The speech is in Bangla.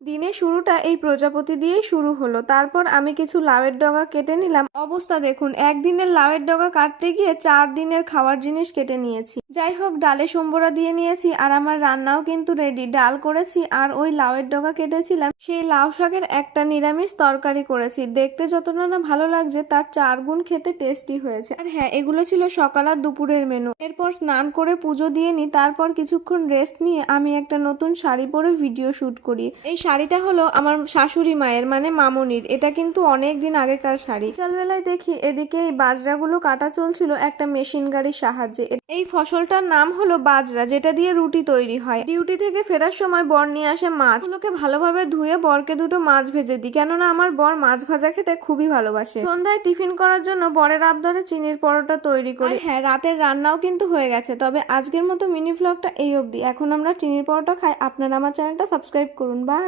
দিনের শুরুটা এই প্রজাপতি দিয়েই শুরু হলো। তারপর আমি কিছু লাউয়ের ডগা কেটে নিলাম। অবস্থা দেখুন, একদিনের লাউয়ের ডগা কাটতে গিয়ে 4 দিনের খাওয়ার জিনিস কেটে নিয়েছি। যাই হোক, ডালে সম্বরা দিয়ে নিয়েছি আর আমার রান্নাও কিন্তু রেডি। ডাল করেছি আর ওই লাউয়ের ডগা কেটেছিলাম, সেই লাউ শাকের একটা নিরামিষ তরকারি করেছি। দেখতে যতটা না ভালো লাগছে তার 4 গুণ খেতে টেস্টি হয়েছে। আর হ্যাঁ, এগুলো ছিল সকাল আর দুপুরের মেনু। এরপর স্নান করে পুজো দিয়ে নিই। তারপর কিছুক্ষণ রেস্ট নিয়ে আমি একটা নতুন শাড়ি পরে ভিডিও শুট করি। এই শাড়িটা হলো আমার শাশুড়ি মায়ের, মানে মামনির। এটা কিন্তু অনেক দিন আগেকার শাড়ি। বিকালবেলায় দেখি এদিকে এই বাজরাগুলো কাটা চলছিল একটা মেশিন গাড়ির সাহায্যে। এই ফসলটার নাম হলো বাজরা, যেটা দিয়ে রুটি তৈরি হয়। ডিউটি থেকে ফেরার সময় বর নিয়ে আসে মাছ। গুলোকে ভালোভাবে ধুয়ে বরকে দুটো মাছ ভেজে দিই, কেননা আমার বর মাছ ভাজা খেতে খুবই ভালোবাসে। সন্ধ্যায় টিফিন করার জন্য বরের আবদারে চিনির পরোটা তৈরি করি। হ্যাঁ, রাতের রান্নাও কিন্তু হয়ে গেছে। তবে আজকের মতো মিনি ভ্লগটা এই অবধি। এখন আমরা চিনির পরোটা খাই। আপনারা আমার চ্যানেলটা সাবস্ক্রাইব করুন। বাই।